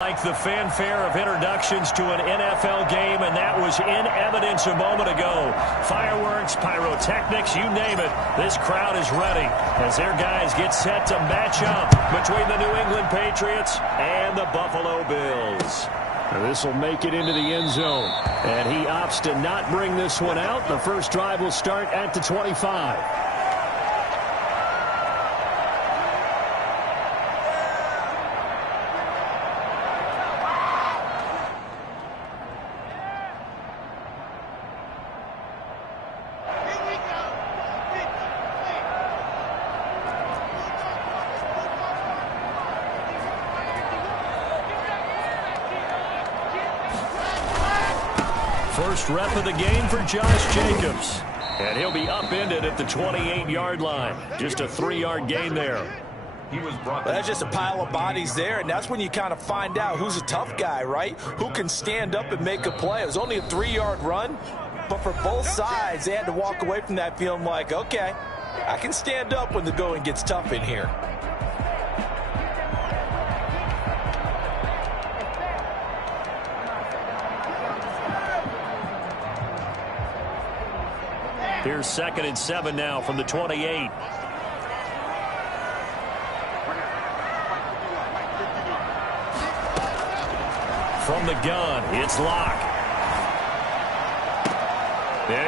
Like the fanfare of introductions to an NFL game, and that was in evidence a moment ago. Fireworks, pyrotechnics, you name it. This crowd is ready as their guys get set to match up between the New England Patriots and the Buffalo Bills. This will make it into the end zone, and he opts to not bring this one out. The first drive will start at the 25. First rep of the game for Josh Jacobs. And he'll be upended at the 28-yard line. Just a 3-yard gain there. That's just a pile of bodies there, and that's when you kind of find out who's a tough guy, right? Who can stand up and make a play. It was only a 3-yard run, but for both sides, they had to walk away from that feeling like, okay, I can stand up when the going gets tough in here. Here's 2nd and 7 now from the 28. From the gun, it's Locke.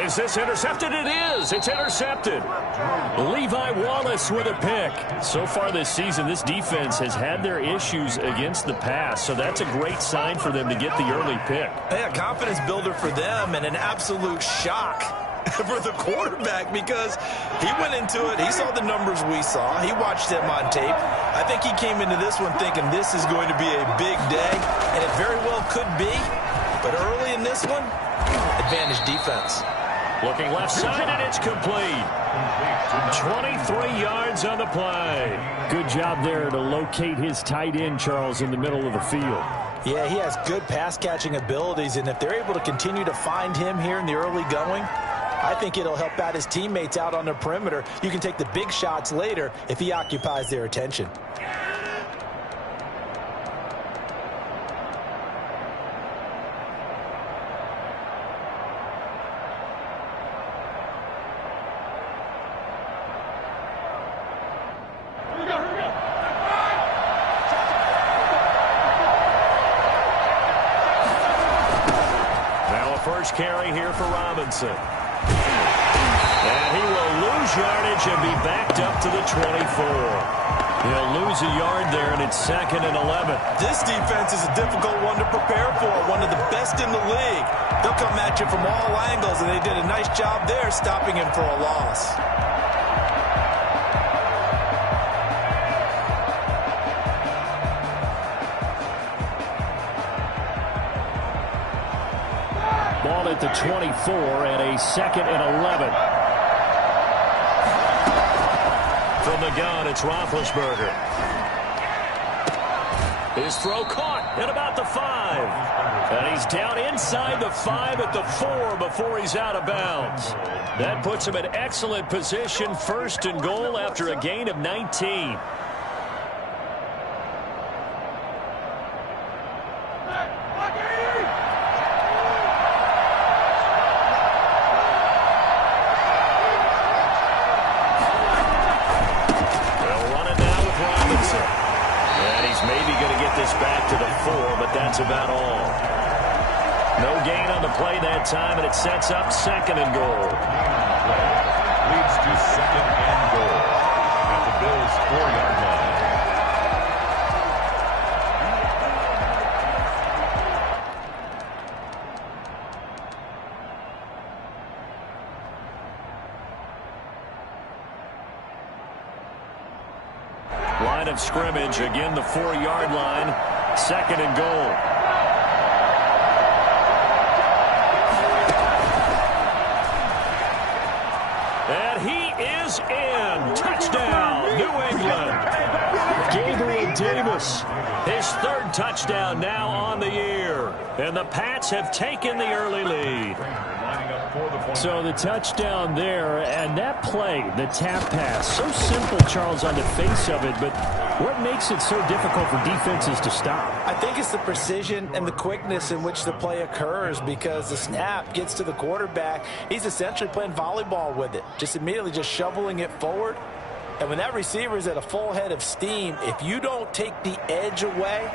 Is this intercepted? It is. It's intercepted. Levi Wallace with a pick. So far this season, this defense has had their issues against the pass, so that's a great sign for them to get the early pick. Yeah, confidence builder for them and an absolute shock for the quarterback because he went into it. He saw the numbers we saw. He watched them on tape. I think he came into this one thinking this is going to be a big day, and it very well could be. But early in this one, advantage defense. Looking left side, and it's complete. 23 yards on the play. Good job there to locate his tight end, Charles, in the middle of the field. Yeah, he has good pass-catching abilities, and if they're able to continue to find him here in the early going, I think it'll help out his teammates out on the perimeter. You can take the big shots later if he occupies their attention. Now a first carry here for Robinson. And he will lose yardage and be backed up to the 24. He'll lose a yard there, and it's 2nd and 11. This defense is a difficult one to prepare for, one of the best in the league. They'll come at you from all angles, and they did a nice job there stopping him for a loss. Ball at the 24 and a 2nd and 11. From the gun, it's Roethlisberger. His throw caught at about the 5. And he's down inside the 5 at the 4 before he's out of bounds. That puts him in excellent position, 1st and goal after a gain of 19. About all. No gain on the play that time, and it sets up 2nd and goal. Leads to 2nd and goal at the Bills' 4-yard line. Line of scrimmage, again the 4-yard line. 2nd and goal. And he is in. Touchdown, New England. Gabriel Davis. His third touchdown now on the year. And the Pats have taken the early lead. So the touchdown there, and that play, the tap pass, so simple, Charles, on the face of it, but what makes it so difficult for defenses to stop? I think it's the precision and the quickness in which the play occurs, because the snap gets to the quarterback. He's essentially playing volleyball with it, just immediately just shoveling it forward. And when that receiver is at a full head of steam, if you don't take the edge away,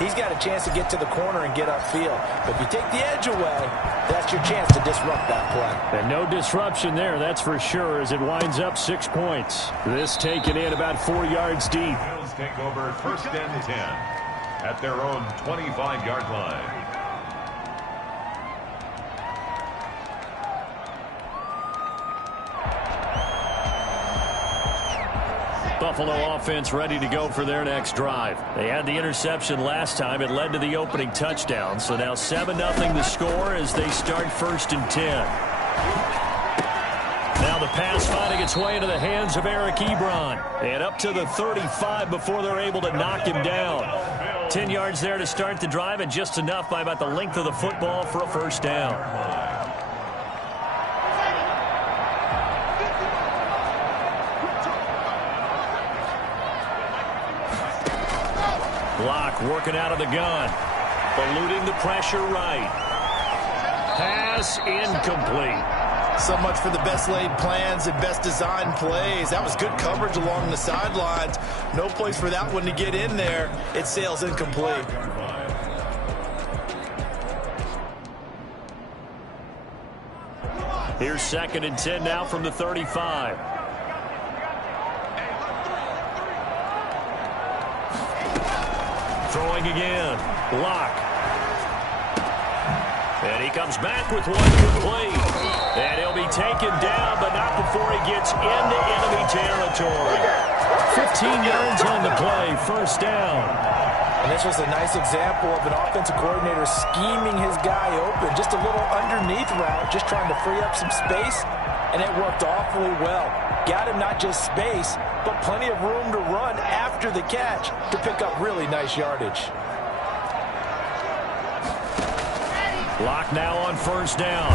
he's got a chance to get to the corner and get upfield. But if you take the edge away, that's your chance to disrupt that play. And no disruption there, that's for sure, as it winds up 6 points. This taken in about 4 yards deep. Bills take over 1st and 10 at their own 25-yard line. Buffalo offense ready to go for their next drive. They had the interception last time. It led to the opening touchdown. So now 7-0 the score as they start 1st and 10. Now the pass finding its way into the hands of Eric Ebron. And up to the 35 before they're able to knock him down. 10 yards there to start the drive, and just enough by about the length of the football for a 1st down. Block working out of the gun. Eluding the pressure right. Pass incomplete. So much for the best laid plans and best designed plays. That was good coverage along the sidelines. No place for that one to get in there. It sails incomplete. Here's 2nd and 10 now from the 35. Throwing again. Lock. And he comes back with one complete. And he'll be taken down, but not before he gets into enemy territory. 15 yards on the play. 1st down. And this was a nice example of an offensive coordinator scheming his guy open. Just a little underneath route, just trying to free up some space. And it worked awfully well. Got him not just space, but plenty of room to run after the catch to pick up really nice yardage. Lock now on 1st down.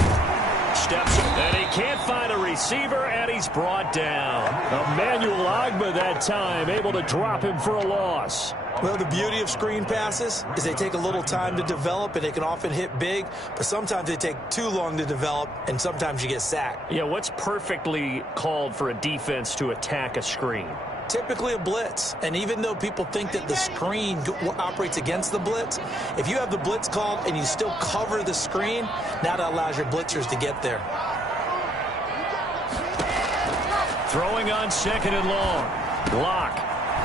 Steps, and he can't find a receiver, and he's brought down. Emmanuel Ogbah that time, able to drop him for a loss. Well, the beauty of screen passes is they take a little time to develop, and they can often hit big, but sometimes they take too long to develop, and sometimes you get sacked. Yeah, what's perfectly called for a defense to attack a screen? Typically a blitz, and even though people think that the screen operates against the blitz, if you have the blitz called and you still cover the screen, now that allows your blitzers to get there. Throwing on 2nd and long. Lock.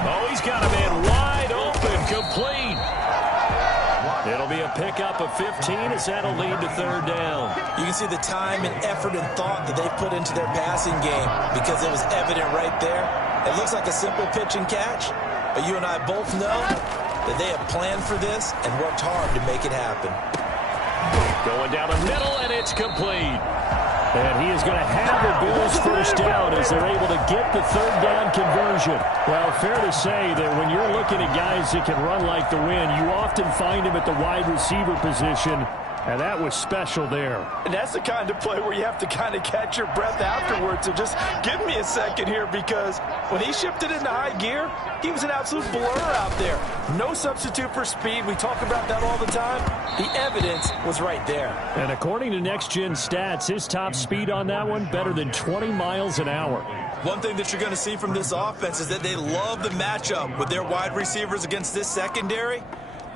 Oh, he's got a man wide open, complete. It'll be a pickup of 15 as that'll lead to 3rd down. You can see the time and effort and thought that they put into their passing game because it was evident right there. It looks like a simple pitch and catch, but you and I both know that they have planned for this and worked hard to make it happen. Going down the middle, and it's complete. And he is going to have the Bills 1st down as they're able to get the 3rd down conversion. Well, fair to say that when you're looking at guys that can run like the wind, you often find him at the wide receiver position. And that was special there. And that's the kind of play where you have to kind of catch your breath afterwards. So just give me a second here, because when he shifted into high gear, he was an absolute blur out there. No substitute for speed. We talk about that all the time. The evidence was right there. And according to Next Gen Stats, his top speed on that one, better than 20 miles an hour. One thing that you're going to see from this offense is that they love the matchup with their wide receivers against this secondary.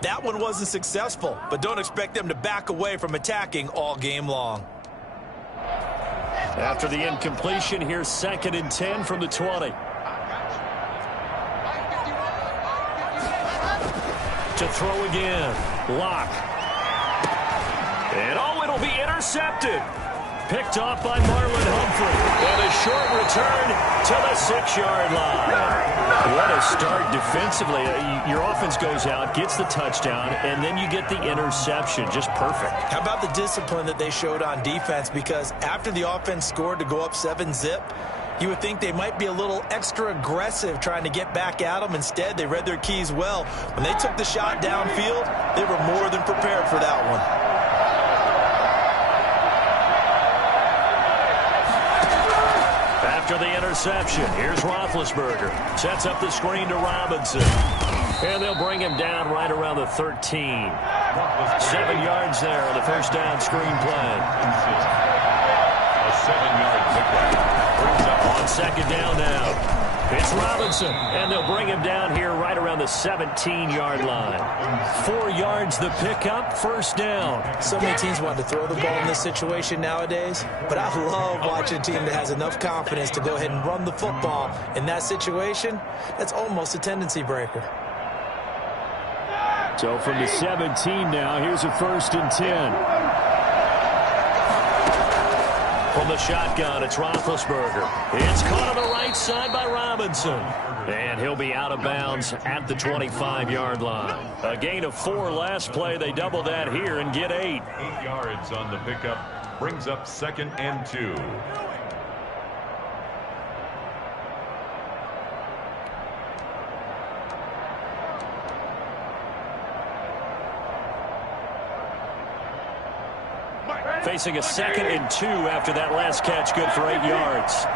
That one wasn't successful, but don't expect them to back away from attacking all game long. After the incompletion, here's 2nd and 10 from the 20. To throw again. Lock. And oh, it'll be intercepted. Picked off by Marlon Humphrey. And a short return to the 6-yard line. What a start defensively. Your offense goes out, gets the touchdown, and then you get the interception. Just perfect. How about the discipline that they showed on defense? Because after the offense scored to go up 7-zip, You would think they might be a little extra aggressive trying to get back at them. Instead, they read their keys well. When they took the shot downfield, they were more than prepared for that one. After the interception, here's Roethlisberger. Sets up the screen to Robinson. And they'll bring him down right around the 13. 7 yards there on the first down screen play. A 7-yard pickup. Brings up on second down now. It's Robinson, and they'll bring him down here right around the 17-yard line. 4 yards the pickup, first down. So many teams want to throw the ball in this situation nowadays, but I love watching a team that has enough confidence to go ahead and run the football. In that situation, that's almost a tendency breaker. So from the 17 now, here's a 1st and 10. From the shotgun, it's Roethlisberger. It's caught on the right side by Robinson. And he'll be out of bounds at the 25-yard line. A gain of 4 last play. They double that here and get 8. 8 yards on the pickup. Brings up 2nd and 2. Facing a 2nd and 2 after that last catch, good for 8 yards.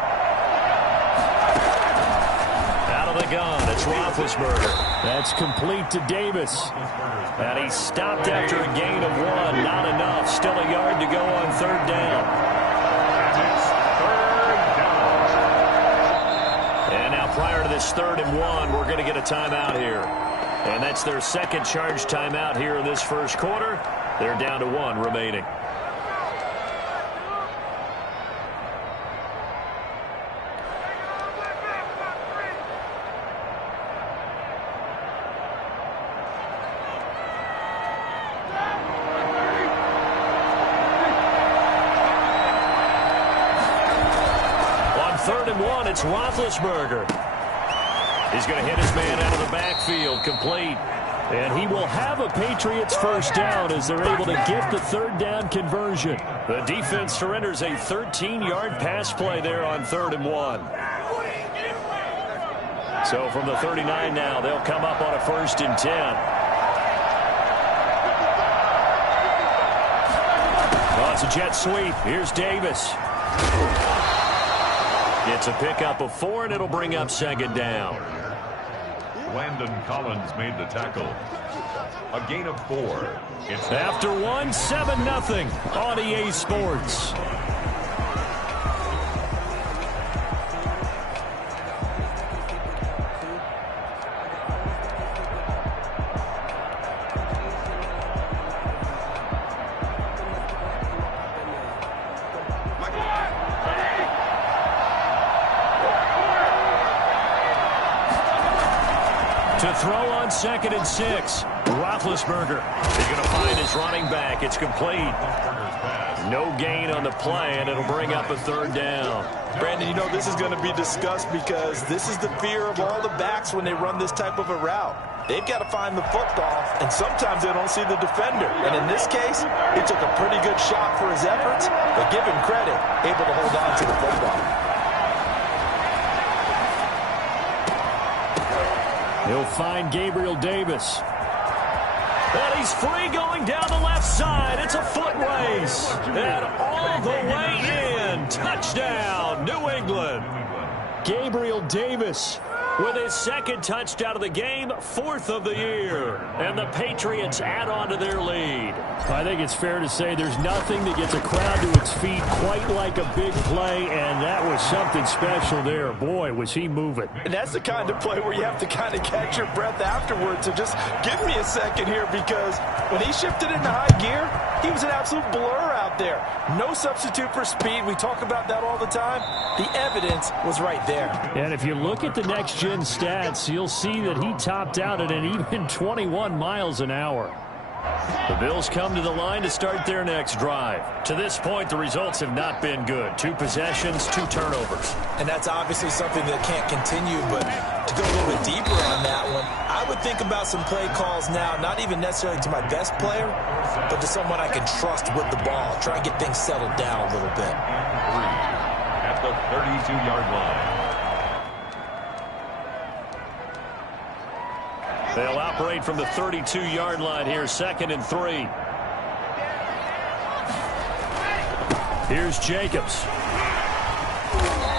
Out of the gun, it's Roethlisberger. That's complete to Davis. And he stopped after a gain of 1. Not enough. Still a yard to go on 3rd down. And now prior to this 3rd and 1, we're going to get a timeout here. And that's their 2nd charge timeout here in this first quarter. They're down to 1 remaining. It's Roethlisberger. He's going to hit his man out of the backfield, complete. And he will have a Patriots first down as they're able to get the 3rd down conversion. The defense surrenders a 13-yard pass play there on 3rd and 1. So from the 39 now, they'll come up on a 1st and 10. Oh, it's a jet sweep. Here's Davis. It's a pickup of 4, and it'll bring up 2nd down. Landon Collins made the tackle. A gain of 4. It's after 1, 7-0 on EA Sports. To throw on 2nd and 6. Roethlisberger. He's going to find his running back. It's complete. No gain on the play, and it'll bring up a 3rd down. Brandon, you know this is going to be discussed because this is the fear of all the backs when they run this type of a route. They've got to find the football, and sometimes they don't see the defender. And in this case, he took a pretty good shot for his efforts, but give him credit, able to hold on to the football. He'll find Gabriel Davis. And he's free going down the left side. It's a foot race. And all the way in. Touchdown, New England. Gabriel Davis with his 2nd touchdown of the game, 4th of the year. And the Patriots add on to their lead. I think it's fair to say there's nothing that gets a crowd to its feet quite like a big play, and that was something special there. Boy, was he moving. And that's the kind of play where you have to kind of catch your breath afterwards. So just give me a second here, because when he shifted into high gear, he was an absolute blur out there. No substitute for speed. We talk about that all the time. The evidence was right there. And if you look at the next-gen stats, you'll see that he topped out at an even 21 miles an hour. The Bills come to the line to start their next drive. To this point, the results have not been good. 2 possessions, 2 turnovers. And that's obviously something that can't continue, but to go a little bit deeper on that one, I would think about some play calls now, not even necessarily to my best player, but to someone I can trust with the ball. Try and get things settled down a little bit. 3 at the the 32-yard line. They'll operate from the 32-yard line here, 2nd and 3. Here's Jacobs.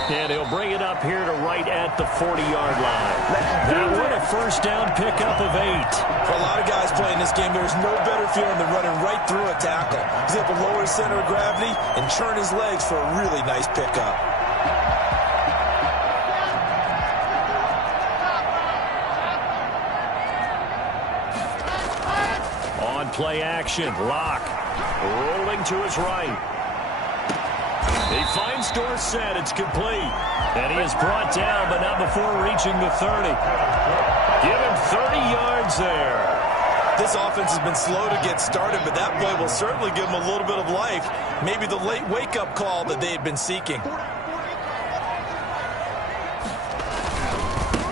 And he'll bring it up here to right at the 40-yard line. That one a first down pickup of 8. For a lot of guys playing this game, there's no better feeling than running right through a tackle. He's able to lower his center of gravity and churn his legs for a really nice pickup. On play action, Locke rolling to his right. He finds Dorsett. It's complete. And he is brought down, but not before reaching the 30. Give him 30 yards there. This offense has been slow to get started, but that play will certainly give them a little bit of life. Maybe the late wake-up call that they had been seeking.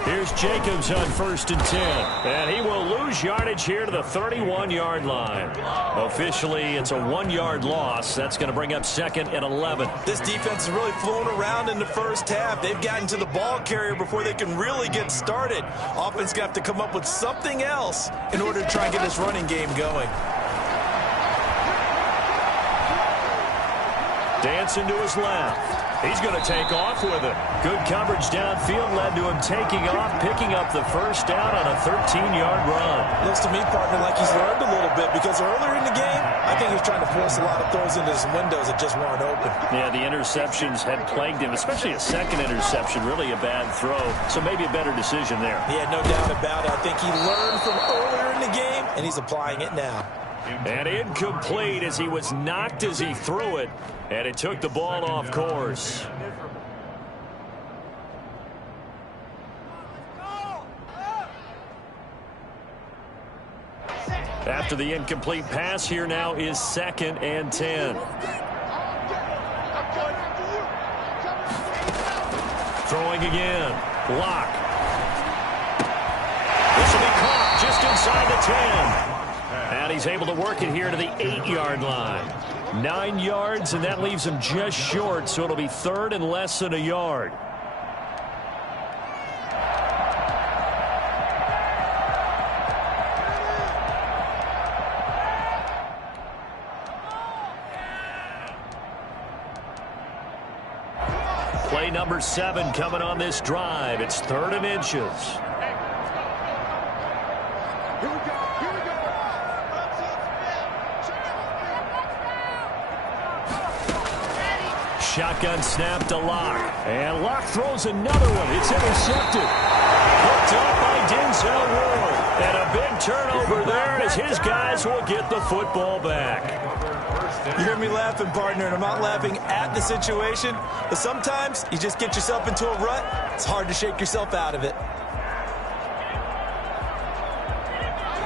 Here's Jacobs on 1st and 10. And he will lose yardage here to the 31-yard line. Officially, it's a 1-yard loss. That's going to bring up 2nd and 11. This defense has really flown around in the first half. They've gotten to the ball carrier before they can really get started. Offense going to have to come up with something else in order to try and get this running game going. Dancing to his left. He's going to take off with it. Good coverage downfield led to him taking off, picking up the first down on a 13-yard run. Looks to me, partner, like he's learned a little bit because earlier in the game, I think he was trying to force a lot of throws into his windows that just weren't open. Yeah, the interceptions had plagued him, especially a second interception, really a bad throw. So maybe a better decision there. Yeah, no doubt about it. I think he learned from earlier in the game, and he's applying it now. And incomplete as he was knocked as he threw it, and it took the ball off course. After the incomplete pass, here now is 2nd and 10. Throwing again. Locke. This will be caught just inside the 10. And he's able to work it here to the 8-yard line. 9 yards, and that leaves him just short, so it'll be 3rd and less than a yard. Play number 7 coming on this drive. It's 3rd and inches. Shotgun snap to Locke. And Locke throws another one. It's intercepted. Hooked up by Denzel Ward. And a big turnover there as his guys will get the football back. You hear me laughing, partner, and I'm not laughing at the situation, but sometimes you just get yourself into a rut. It's hard to shake yourself out of it.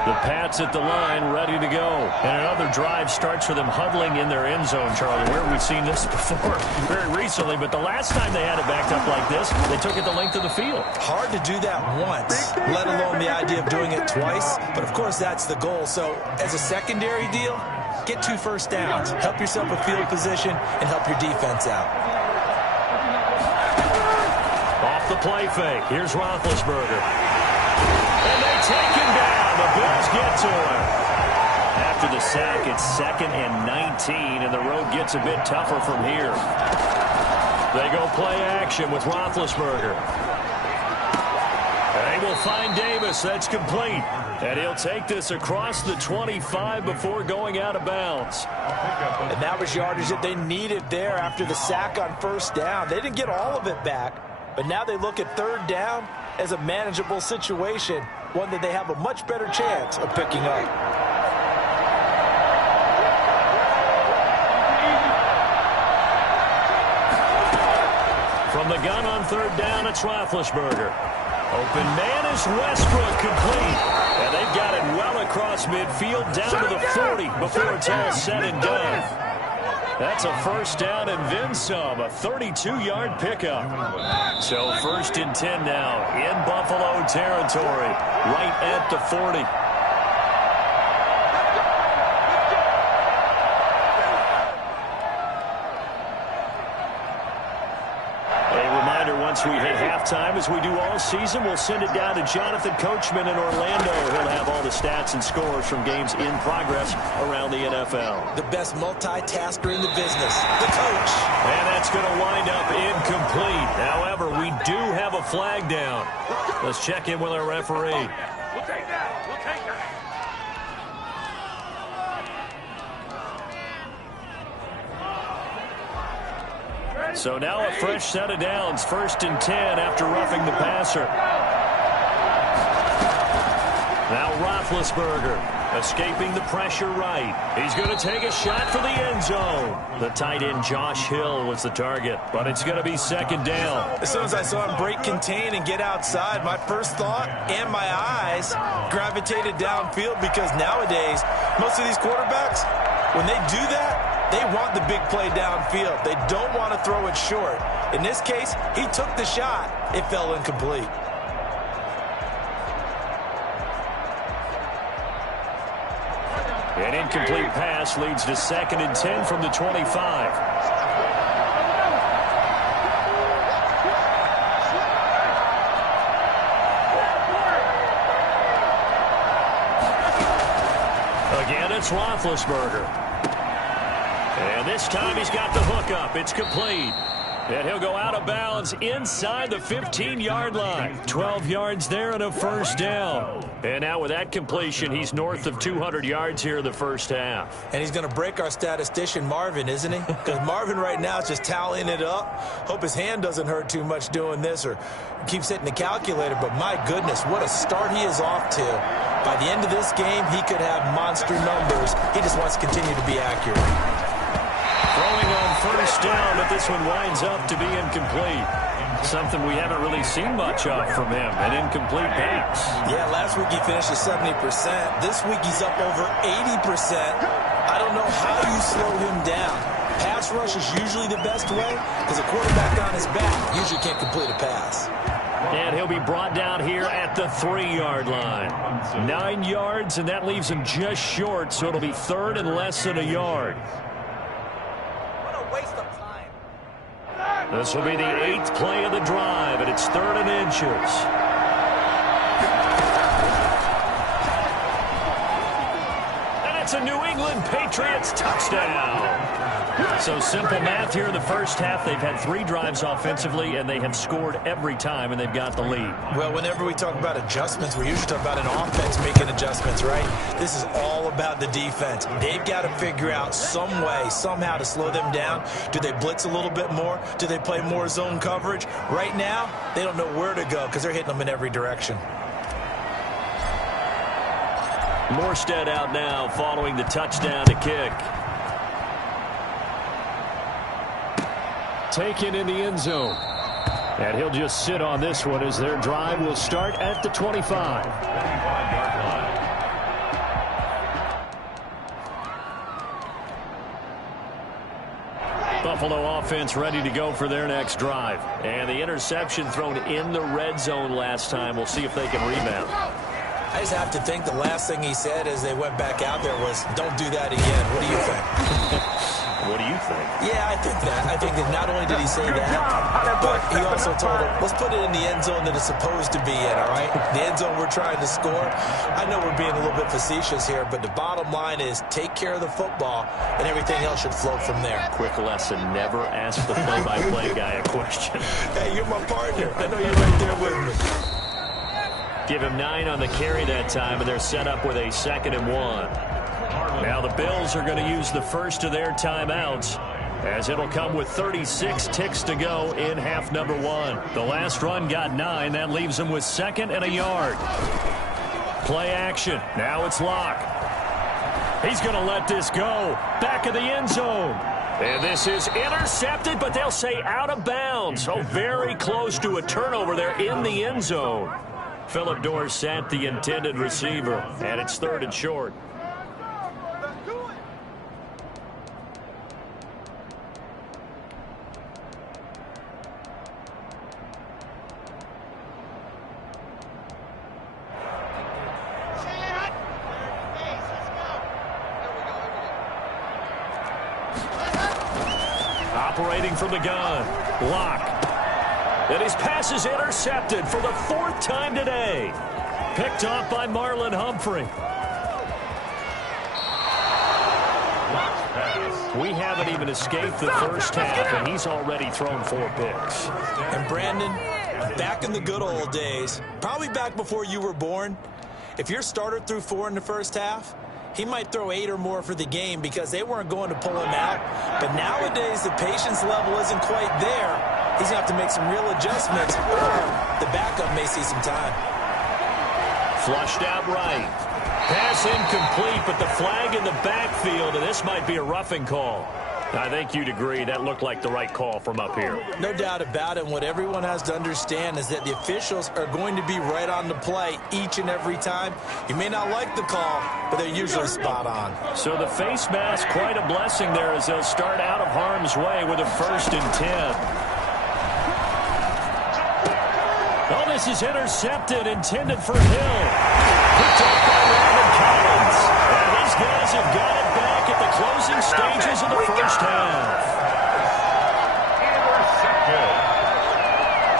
The Pats at the line, ready to go. And another drive starts with them huddling in their end zone, Charlie. Where have we seen this before? Very recently, but the last time they had it backed up like this, they took it the length of the field. Hard to do that once, let alone the idea of doing it twice. But, of course, that's the goal. So, as a secondary deal, get 2 first downs. Help yourself with field position and help your defense out. Off the play fake. Here's Roethlisberger. And they take him down. The Bills get to him. After the sack, it's 2nd and 19, and the road gets a bit tougher from here. They go play action with Roethlisberger. They will find Davis. That's complete. And he'll take this across the 25 before going out of bounds. And that was yardage that they needed there after the sack on 1st down. They didn't get all of it back, but now they look at 3rd down as a manageable situation, one that they have a much better chance of picking up. From the gun on 3rd down, it's Roethlisberger. Open man is Westbrook, complete. And they've got it well across midfield, down to the 40 before it's all said and done. That's a first down and then some, a 32-yard pickup. So 1st and 10 now in Buffalo territory, right at the 40. time, as we do all season, we'll send it down to Jonathan Coachman in Orlando. He'll have all the stats and scores from games in progress around the NFL. The best multitasker in the business, the coach. And that's going to wind up incomplete. However, we do have a flag down. Let's check in with our referee. We'll take that. We'll take that. So now a fresh set of downs, 1st and 10 after roughing the passer. Now Roethlisberger escaping the pressure right. He's going to take a shot for the end zone. The tight end Josh Hill was the target, but it's going to be 2nd down. As soon as I saw him break contain and get outside, my first thought and my eyes gravitated downfield, because nowadays, most of these quarterbacks, when they do that, they want the big play downfield. They don't want to throw it short. In this case, he took the shot. It fell incomplete. An incomplete pass leads to 2nd and 10 from the 25. Again, it's Roethlisberger. And this time he's got the hook up. It's complete. And he'll go out of bounds inside the 15-yard line. 12 yards there and a 1st down. And now with that completion, he's north of 200 yards here in the 1st half. And he's going to break our statistician, Marvin, isn't he? Because Marvin right now is just tallying it up. Hope his hand doesn't hurt too much doing this, or keeps hitting the calculator. But my goodness, what a start he is off to. By the end of this game, he could have monster numbers. He just wants to continue to be accurate. Throwing on 1st down, but this one winds up to be incomplete. Something we haven't really seen much of from him, an incomplete pass. Yeah, last week he finished at 70%. This week he's up over 80%. I don't know how you slow him down. Pass rush is usually the best way, because a quarterback on his back usually can't complete a pass. And he'll be brought down here at the 3-yard line. 9 yards, and that leaves him just short, so it'll be 3rd and less than a yard. This will be the 8th play of the drive, and it's 3rd and inches. And it's a New England Patriots touchdown. So simple math here in the 1st half. They've had 3 drives offensively, and they have scored every time, and they've got the lead. Well, whenever we talk about adjustments, we usually talk about an offense making adjustments, right? This is all about the defense. They've got to figure out some way, somehow to slow them down. Do they blitz a little bit more? Do they play more zone coverage? Right now, they don't know where to go because they're hitting them in every direction. Morstead out now following the touchdown to kick. Taken in the end zone. And he'll just sit on this one as their drive will start at the 25. Buffalo offense ready to go for their next drive. And the interception thrown in the red zone last time. We'll see if they can rebound. I just have to think the last thing he said as they went back out there was, don't do that again. What do you think? What do you think? Yeah, I think that. I think that not only did he say that, but he also told him, let's put it in the end zone that it's supposed to be in, all right? The end zone we're trying to score. I know we're being a little bit facetious here, but the bottom line is take care of the football, and everything else should flow from there. Quick lesson, never ask the play-by-play guy a question. Hey, you're my partner. I know you're right there with me. Give him 9 on the carry that time, and they're set up with a 2nd and 1. Now the Bills are going to use the first of their timeouts, as it'll come with 36 ticks to go in half number 1. The last run got 9. That leaves them with 2nd and a yard. Play action. Now it's Locke. He's going to let this go. Back of the end zone. And this is intercepted, but they'll say out of bounds. So very close to a turnover there in the end zone. Phillip Dorsett, the intended receiver, and it's 3rd and short. Operating from the gun, Locke. And his pass is intercepted for the 4th time today. Picked off by Marlon Humphrey. We haven't even escaped the first half, and he's already thrown 4 picks. And Brandon, back in the good old days, probably back before you were born, if your starter threw 4 in the first half, he might throw 8 or more for the game because they weren't going to pull him out. But nowadays, the patience level isn't quite there. He's going to have to make some real adjustments, or the backup may see some time. Flushed out right. Pass incomplete, but the flag in the backfield, and this might be a roughing call. I think you'd agree that looked like the right call from up here. No doubt about it. What everyone has to understand is that the officials are going to be right on the play each and every time. You may not like the call, but they're usually spot on. So the face mask, quite a blessing there as they'll start out of harm's way with a 1st and 10. Oh, this is intercepted, intended for Hill. Picked up by Robin Collins. And these guys have got it back at the closing stages of the first half. Intercepted.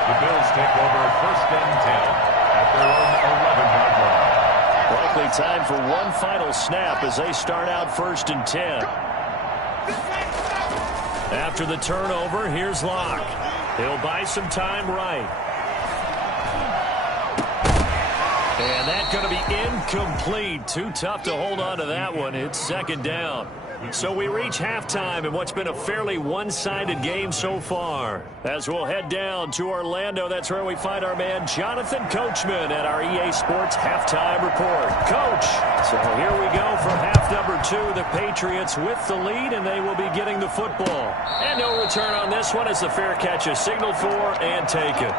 The Bills take over 1st and 10 at their own 11-yard line. Likely time for one final snap as they start out 1st and 10. After the turnover, here's Locke. He'll buy some time right. And that's going to be incomplete. Too tough to hold on to that one. It's 2nd down. So we reach halftime in what's been a fairly one-sided game so far. As we'll head down to Orlando, that's where we find our man Jonathan Coachman at our EA Sports Halftime Report. Coach, so here we go for half number 2. The Patriots with the lead, and they will be getting the football. And no return on this one as the fair catch is signaled for and taken.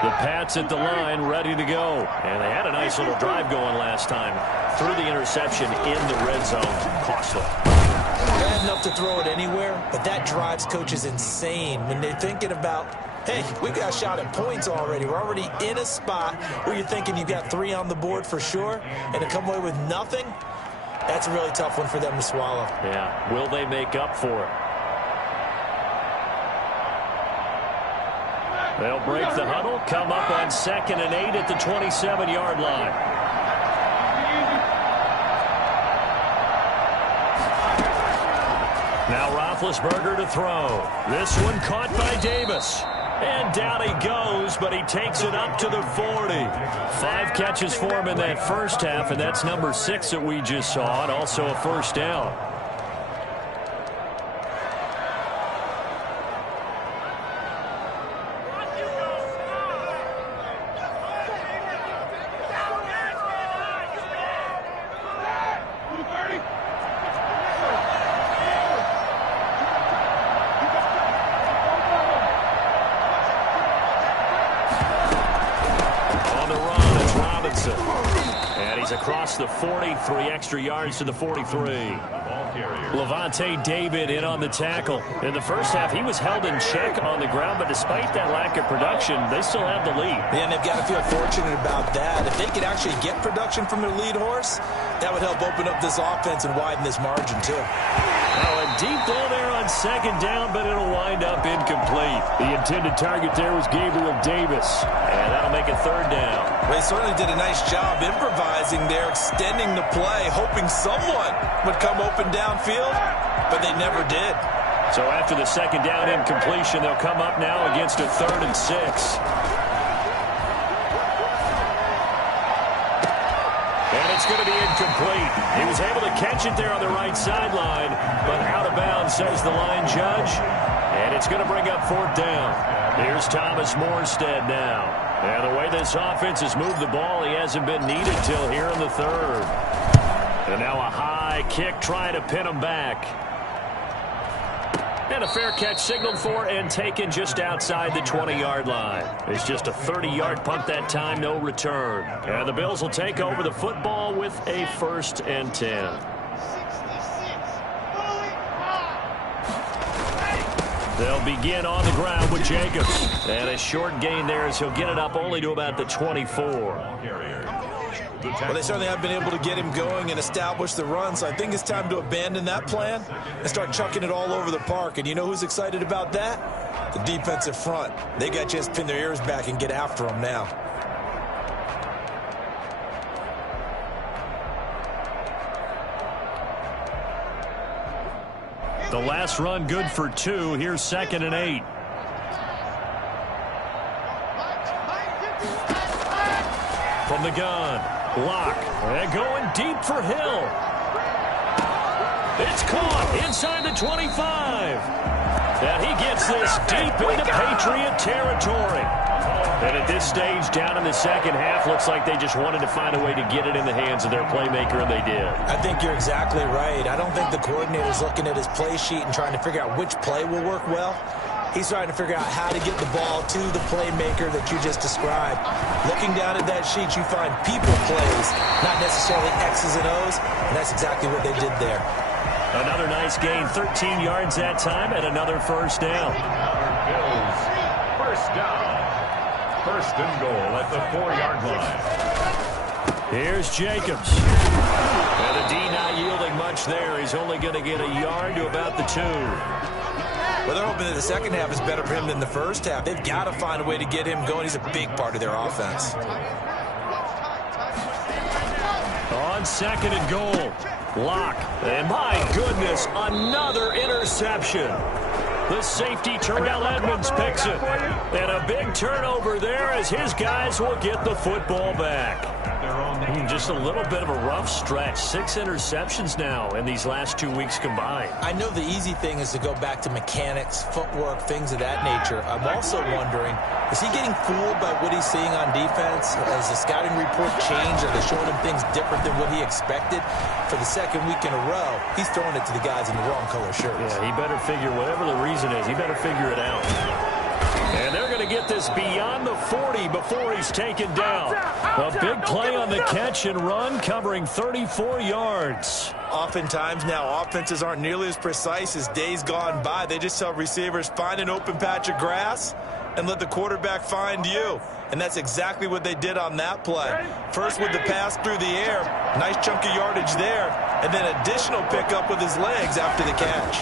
The Pats at the line, ready to go. And they had a nice little drive going last time. Threw the interception in the red zone. Costly. Bad enough to throw it anywhere, but that drives coaches insane when they're thinking about, hey, we got a shot at points already. We're already in a spot where you're thinking you've got 3 on the board for sure, and to come away with nothing, that's a really tough one for them to swallow. Yeah, will they make up for it? They'll break the huddle, come up on 2nd and 8 at the 27-yard line. Now Roethlisberger to throw. This one caught by Davis. And down he goes, but he takes it up to the 40. 5 catches for him in that first half, and that's number 6 that we just saw, and also a 1st down. And he's across the 40, 3 extra yards to the 43. Levante David in on the tackle. In the first half, he was held in check on the ground, but despite that lack of production, they still have the lead. Yeah, and they've got to feel fortunate about that. If they could actually get production from their lead horse, that would help open up this offense and widen this margin, too. Now a deep ball there on 2nd down, but it'll wind up incomplete. The intended target there was Gabriel Davis, and that'll make it 3rd down. Well, they certainly did a nice job improvising there, extending the play, hoping someone would come open downfield, but they never did. So after the 2nd down incompletion, they'll come up now against a 3rd and 6. And it's going to be incomplete. He was able to catch it there on the right sideline, but out of bounds, says the line judge. And it's going to bring up 4th down. Here's Thomas Morstead now. And the way this offense has moved the ball, he hasn't been needed till here in the 3rd. And now a high kick trying to pin him back. And a fair catch signaled for and taken just outside the 20-yard line. It's just a 30-yard punt that time, no return. And the Bills will take over the football with a 1st and 10. They'll begin on the ground with Jacobs. And a short gain there as he'll get it up only to about the 24. Well, they certainly have been able to get him going and establish the run, so I think it's time to abandon that plan and start chucking it all over the park. And you know who's excited about that? The defensive front. They got a chance to pin their ears back and get after him now. The last run good for 2. Here's 2nd and 8. From the gun, Locke, and going deep for Hill. It's caught inside the 25. And he gets this deep into Patriot territory. And at this stage, down in the second half, looks like they just wanted to find a way to get it in the hands of their playmaker, and they did. I think you're exactly right. I don't think the coordinator's looking at his play sheet and trying to figure out which play will work well. He's trying to figure out how to get the ball to the playmaker that you just described. Looking down at that sheet, you find people plays, not necessarily X's and O's, and that's exactly what they did there. Another nice gain, 13 yards that time, and another first down. Bills, first down. First and goal at the 4-yard line. Here's Jacobs. And the D not yielding much there. He's only going to get a yard to about the 2. Well, they're hoping that the second half is better for him than the first half. They've got to find a way to get him going. He's a big part of their offense. On 2nd and goal, Locke. And my goodness, another interception. The safety, Terrell Edmonds, picks it. And a big turnover there as his guys will get the football back. Just a little bit of a rough stretch. 6 interceptions now in these last 2 weeks combined. I know the easy thing is to go back to mechanics, footwork, things of that nature. I'm also wondering, is he getting fooled by what he's seeing on defense? Has the scouting report changed? Are they showing him things different than what he expected? For the second week in a row, he's throwing it to the guys in the wrong color shirts. Yeah, he better figure, whatever the reason is, he better figure it out. And they're going to get this beyond the 40 before he's taken down. A big play on the catch and run, covering 34 yards. Oftentimes now, offenses aren't nearly as precise as days gone by. They just tell receivers, find an open patch of grass and let the quarterback find you. And that's exactly what they did on that play. First with the pass through the air, nice chunk of yardage there, and then additional pickup with his legs after the catch.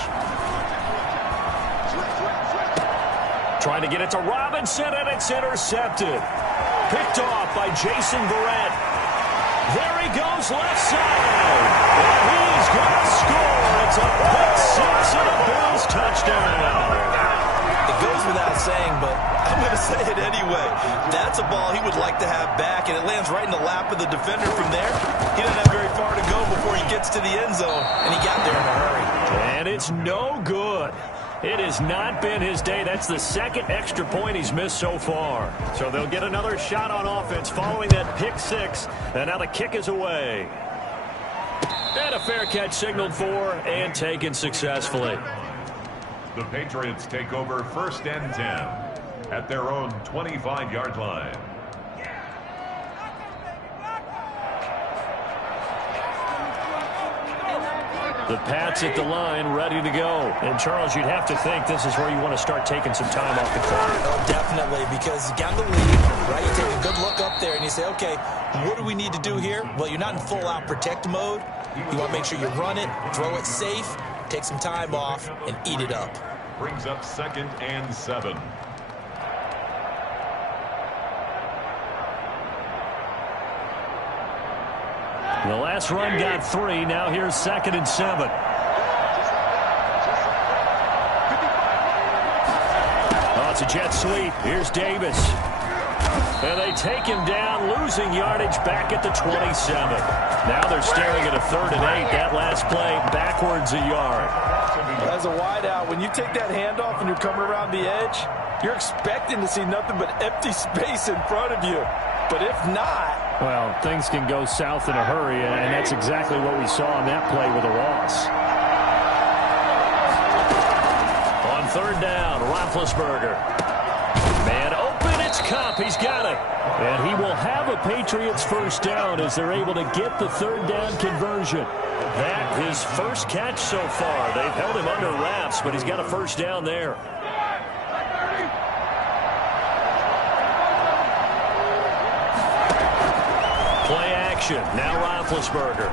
Trying to get it to Robinson, and it's intercepted. Picked off by Jason Verrett. There he goes, left side. And he's going to score. It's a pick six and a Bills touchdown. It goes without saying, but I'm going to say it anyway. That's a ball he would like to have back, and it lands right in the lap of the defender from there. He doesn't have very far to go before he gets to the end zone, and he got there in a hurry. And it's no good. It has not been his day. That's the second extra point he's missed so far. So they'll get another shot on offense following that pick six. And now the kick is away. And a fair catch signaled for and taken successfully. The Patriots take over 1st and 10 at their own 25-yard line. The Pats at the line, ready to go. And, Charles, you'd have to think this is where you want to start taking some time off the clock. Oh, definitely, because you got the lead, right? You take a good look up there and you say, okay, what do we need to do here? Well, you're not in full-out protect mode. You want to make sure you run it, throw it safe, take some time off, and eat it up. Brings up 2nd and 7. The last run got 3. Now here's 2nd and 7. Oh, it's a jet sweep. Here's Davis. And they take him down, losing yardage back at the 27. Now they're staring at a 3rd and 8. That last play backwards a yard. As a wideout, when you take that handoff and you're coming around the edge, you're expecting to see nothing but empty space in front of you. But if not... Well, things can go south in a hurry, and that's exactly what we saw on that play with a loss. On 3rd down, Roethlisberger. Man open, it's Kupp. He's got it. And he will have a Patriots first down as they're able to get the 3rd down conversion. That his first catch so far. They've held him under wraps, but he's got a first down there. action. Now Roethlisberger.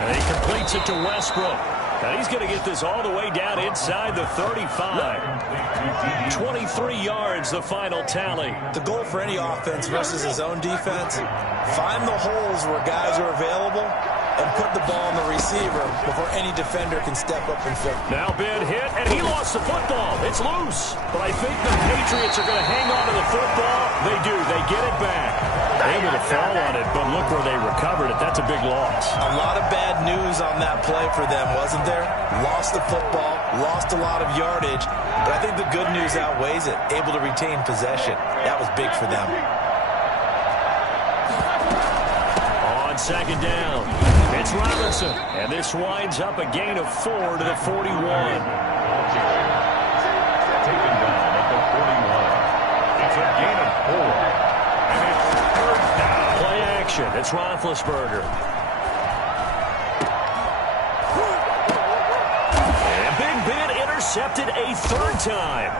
And he completes it to Westbrook. And he's going to get this all the way down inside the 35. 23 yards, the final tally. The goal for any offense versus his own defense, find the holes where guys are available and put the ball on the receiver before any defender can step up and fill. Now bid hit, and he lost the football. It's loose. But I think the Patriots are going to hang on to the football. They do. They get it back. Able to fall on it, but look where they recovered it. That's a big loss. A lot of bad news on that play for them, wasn't there? Lost the football, lost a lot of yardage, but I think the good news outweighs it. Able to retain possession. That was big for them. On second down, it's Robinson, and this winds up a gain of 4 to the 41. Taken down at the 41. It's a gain of 4. And it's third down. Play action. It's Roethlisberger. And Big Ben intercepted a third time.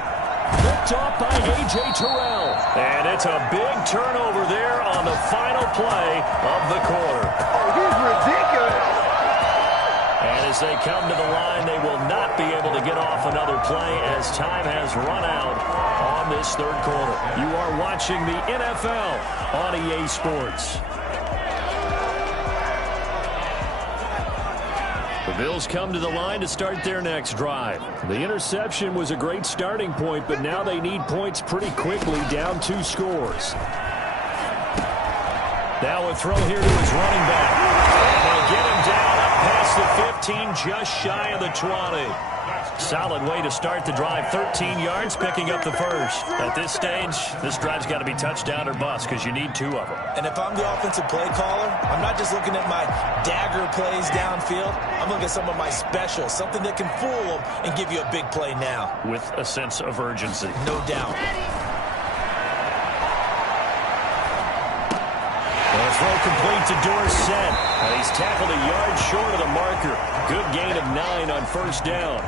Picked off by A.J. Terrell. And it's a big turnover there on the final play of the quarter. Oh, he's ridiculous. And as they come to the line, they will not be able to get off another play as time has run out on this third quarter. You are watching the NFL on EA Sports. The Bills come to the line to start their next drive. The interception was a great starting point, but now they need points pretty quickly, down 2 scores. Now a throw here to his running back. And they'll get him down up past the 15, just shy of the 20. Solid way to start the drive. 13 yards, picking up the first. At this stage, this drive's got to be touchdown or bust because you need 2 of them. And if I'm the offensive play caller, I'm not just looking at my dagger plays downfield. I'm looking at some of my specials, something that can fool them and give you a big play now. With a sense of urgency. No doubt. The throw complete to Dorsett. And he's tackled a yard short of the marker. Good gain of 9 on first down.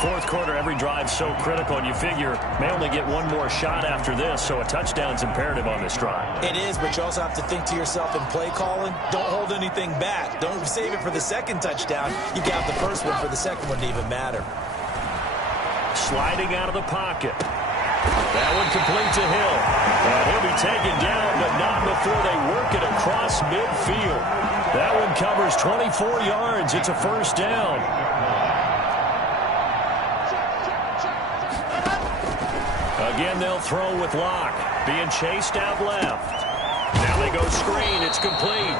Fourth quarter, every drive so critical, and you figure may only get one more shot after this, so a touchdown's imperative on this drive. It is, but you also have to think to yourself in play calling, don't hold anything back. Don't save it for the second touchdown. You got the first one for the second one to even matter. Sliding out of the pocket. That one complete to Hill. And he'll be taken down, but not before they work it across midfield. That one covers 24 yards. It's a first down. Again, they'll throw with Locke. Being chased out left. Now they go screen. It's complete.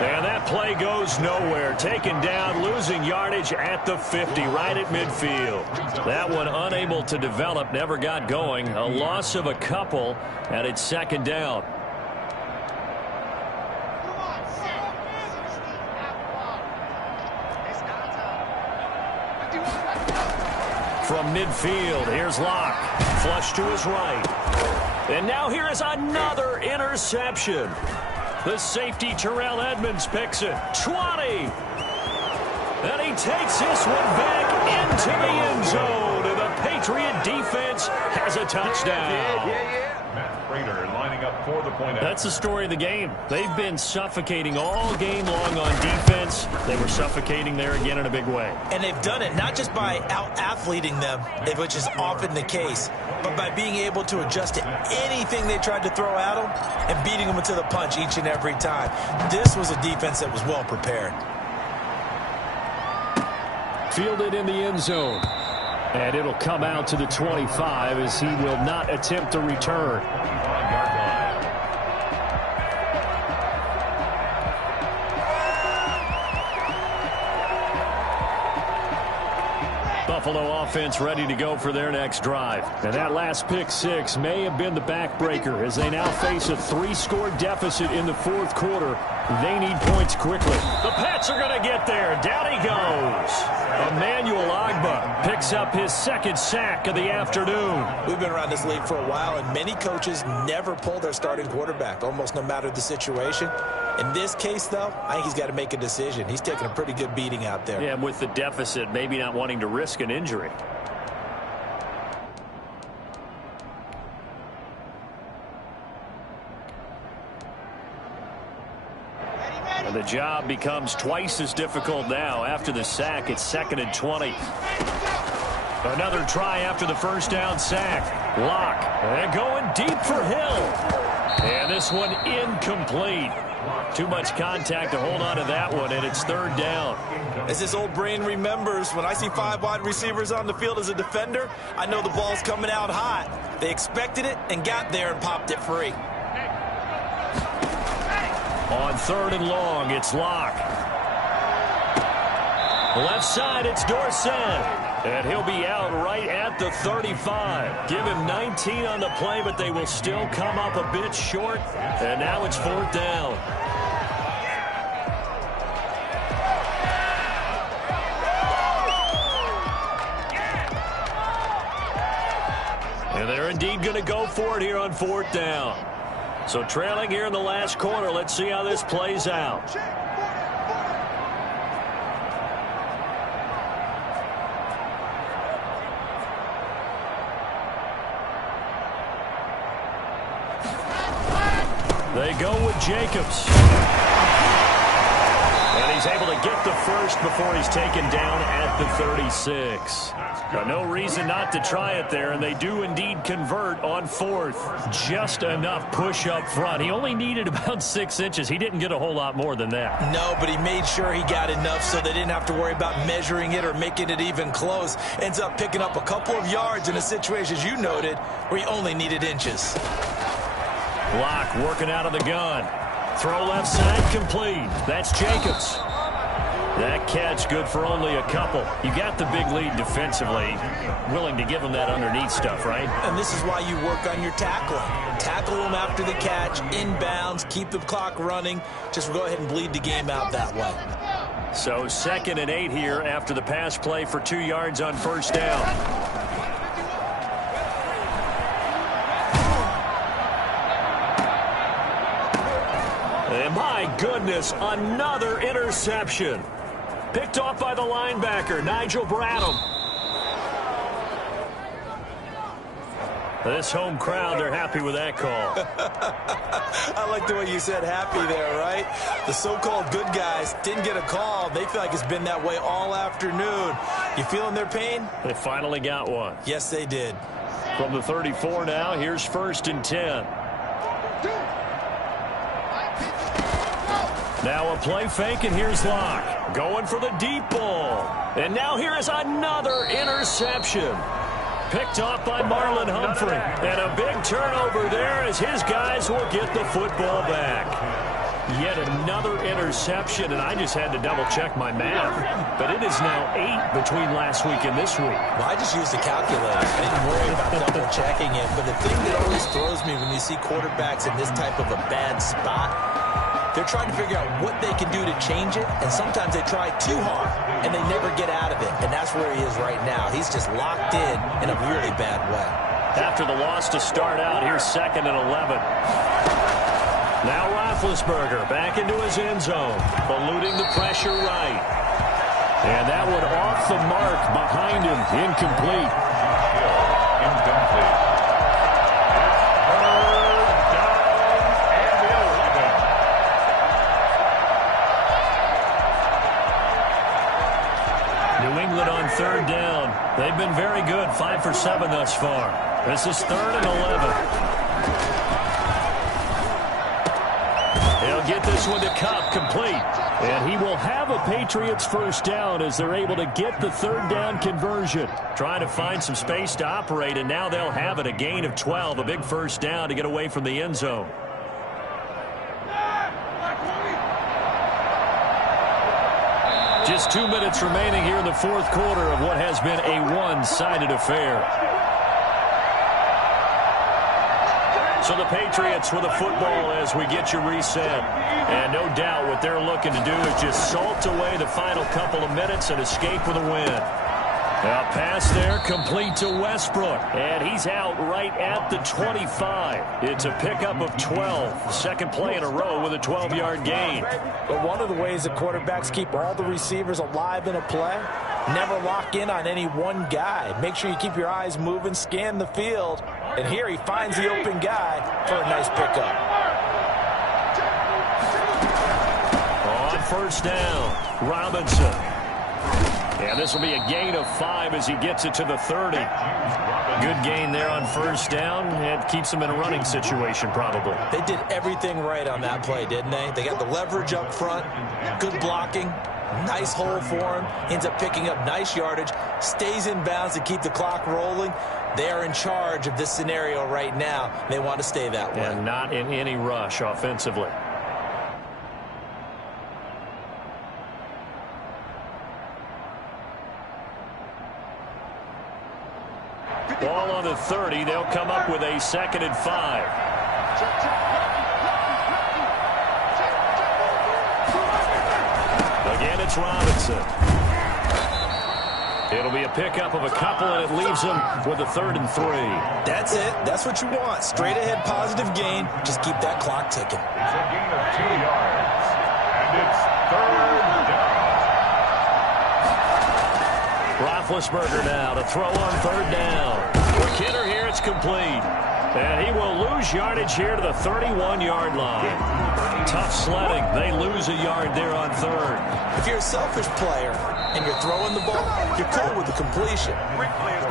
And that play goes nowhere. Taken down, losing yardage at the 50, right at midfield. That one unable to develop, never got going. A loss of a couple, and it's second down. From midfield, here's Locke. Flush to his right. And now here is another interception. The safety, Terrell Edmonds, picks it. 20. And he takes this one back into the end zone. And the Patriot defense has a touchdown. Matt Prater lining up for the point. That's the story of the game. They've been suffocating all game long on defense. They were suffocating there again in a big way. And they've done it not just by out-athleting them, which is often the case, but by being able to adjust to anything they tried to throw at them and beating them into the punch each and every time. This was a defense that was well prepared. Fielded in the end zone. And it'll come out to the 25 as he will not attempt to return. Buffalo offense ready to go for their next drive. And that last pick six may have been the backbreaker as they now face a 3-score deficit in the fourth quarter. They need points quickly. The Pats are going to get there. Down he goes. Emmanuel Ogbah picks up his second sack of the afternoon. We've been around this league for a while, and many coaches never pull their starting quarterback, almost no matter the situation. In this case, though, I think he's got to make a decision. He's taking a pretty good beating out there. Yeah, with the deficit, maybe not wanting to risk an injury. And the job becomes twice as difficult now. After the sack, it's 2nd and 20. Another try after the first down sack. Locke, and going deep for Hill. And this one incomplete. Too much contact to hold on to that one, and it's 3rd down. As this old brain remembers, when I see 5 wide receivers on the field as a defender, I know the ball's coming out hot. They expected it and got there and popped it free. On 3rd and long, it's Locke. Left side, it's Dorsett. And he'll be out right at the 35. Give him 19 on the play, but they will still come up a bit short. And now it's 4th down. And they're indeed going to go for it here on 4th down. So trailing here in the last quarter. Let's see how this plays out. They go with Jacobs. And he's able to get the first before he's taken down at the 36. No reason not to try it there, and they do indeed convert on 4th. Just enough push up front. He only needed about 6 inches. He didn't get a whole lot more than that. No, but he made sure he got enough so they didn't have to worry about measuring it or making it even close. Ends up picking up a couple of yards in a situation, as you noted, where he only needed inches. Locke working out of the gun. Throw left side complete. That's Jacobs. That catch good for only a couple. You got the big lead defensively. Willing to give him that underneath stuff, right? And this is why you work on your tackling. Tackle them after the catch, inbounds, keep the clock running. Just go ahead and bleed the game out that way. So 2nd and 8 here after the pass play for 2 yards on 1st down. And my goodness, another interception. Picked off by the linebacker, Nigel Bradham. This home crowd, they're happy with that call. I like the way you said happy there, right? The so-called good guys didn't get a call. They feel like it's been that way all afternoon. You feeling their pain? They finally got one. Yes, they did. From the 34 now, here's 1st and 10. Now a play fake, and here's Locke. Going for the deep ball. And now here is another interception. Picked off by Marlon Humphrey. And a big turnover there as his guys will get the football back. Yet another interception, and I just had to double-check my math. But it is now 8 between last week and this week. Well, I just used a calculator. I didn't worry about double-checking it. But the thing that always throws me when you see quarterbacks in this type of a bad spot, they're trying to figure out what they can do to change it, and sometimes they try too hard, and they never get out of it, and that's where he is right now. He's just locked in a really bad way. After the loss to start out, here's 2nd and 11. Now Roethlisberger back into his end zone, eluding the pressure right. And that one off the mark behind him, incomplete. Incomplete. New England on 3rd down. They've been very good, 5 for 7 thus far. This is 3rd and 11. He'll get this one to Kupp, complete. And he will have a Patriots first down as they're able to get the 3rd down conversion. Trying to find some space to operate, and now they'll have it, a gain of 12, a big first down to get away from the end zone. Just 2 minutes remaining here in the 4th quarter of what has been a one-sided affair. So the Patriots with a football as we get you reset. And no doubt what they're looking to do is just salt away the final couple of minutes and escape with a win. A pass there complete to Westbrook. And he's out right at the 25. It's a pickup of 12. Second play in a row with a 12-yard gain. But one of the ways the quarterbacks keep all the receivers alive in a play, never lock in on any one guy. Make sure you keep your eyes moving, scan the field. And here he finds the open guy for a nice pickup. first down. Robinson. And this will be a gain of 5 as he gets it to the 30. Good gain there on first down. It keeps him in a running situation probably. They did everything right on that play, didn't they? They got the leverage up front, good blocking, nice hole for him, ends up picking up nice yardage, stays in bounds to keep the clock rolling. They are in charge of this scenario right now. They want to stay that way. And not in any rush offensively. Ball on the 30. They'll come up with a 2nd and 5. Again, it's Robinson. It'll be a pickup of a couple, and it leaves them with a 3rd and 3. That's it. That's what you want. Straight ahead positive gain. Just keep that clock ticking. It's a gain of 2 yards. And it's 3rd down. Roethlisberger now to throw on 3rd down. For Kidder here, it's complete. And he will lose yardage here to the 31-yard line. Tough sledding. They lose a yard there on 3rd. If you're a selfish player and you're throwing the ball, you're cool with the completion.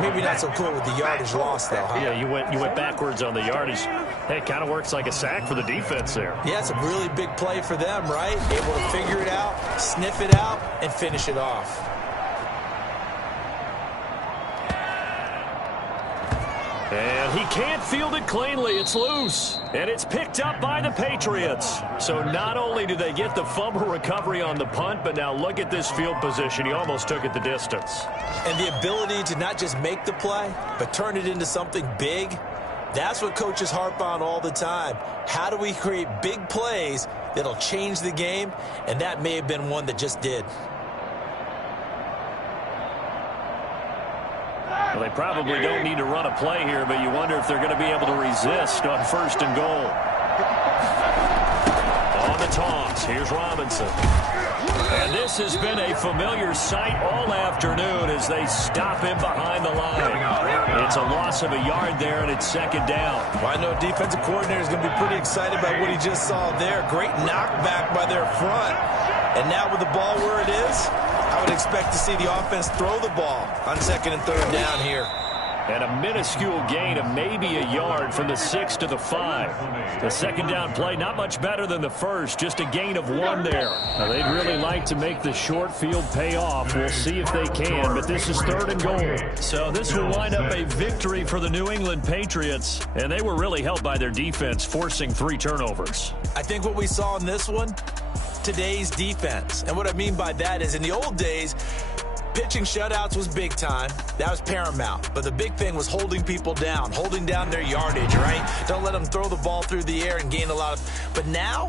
Maybe not so cool with the yardage loss, though, huh? Yeah, you went backwards on the yardage. Hey, it kind of works like a sack for the defense there. Yeah, it's a really big play for them, right? Able to figure it out, sniff it out, and finish it off. And he can't field it cleanly. It's loose. And it's picked up by the Patriots. So not only do they get the fumble recovery on the punt, but now look at this field position. He almost took it the distance. And the ability to not just make the play, but turn it into something big, that's what coaches harp on all the time. How do we create big plays that'll change the game? And that may have been one that just did. Well, they probably don't need to run a play here, but you wonder if they're going to be able to resist on 1st and goal. On the toss, here's Robinson. And this has been a familiar sight all afternoon as they stop him behind the line. It's a loss of a yard there, and it's 2nd down. Well, I know defensive coordinator is going to be pretty excited about what he just saw there. Great knockback by their front. And now with the ball where it is, I would expect to see the offense throw the ball on 2nd and 3rd down here. And a minuscule gain of maybe a yard from the 6 to the 5. The 2nd down play, not much better than the first, just a gain of 1 there. Now, they'd really like to make the short field pay off. We'll see if they can, but this is 3rd and goal. So this will wind up a victory for the New England Patriots, and they were really helped by their defense, forcing 3 turnovers. I think what we saw in this one, today's defense. And what I mean by that is in the old days, pitching shutouts was big time. That was paramount. But the big thing was holding people down, holding down their yardage, right? Don't let them throw the ball through the air and gain a lot of... But now,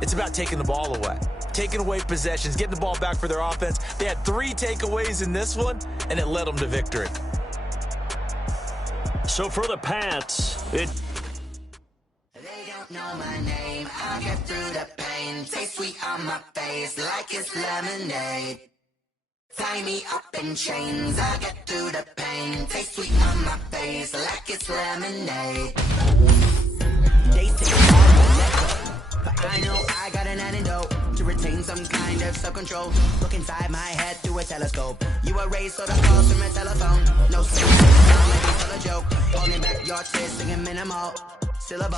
it's about taking the ball away. Taking away possessions, getting the ball back for their offense. They had 3 takeaways in this one, and it led them to victory. So for the Pats, They don't know my name. I'll get through the pain. Taste sweet on my face like it's lemonade. Tie me up in chains. I'll get through the pain. Taste sweet on my face like it's lemonade. They say it's hard to let go, but I know I got an antidote to retain some kind of self-control. Look inside my head through a telescope. You erase all the calls from a telephone. No sense, maybe still a joke. Holding back your tears, singing minimal syllable.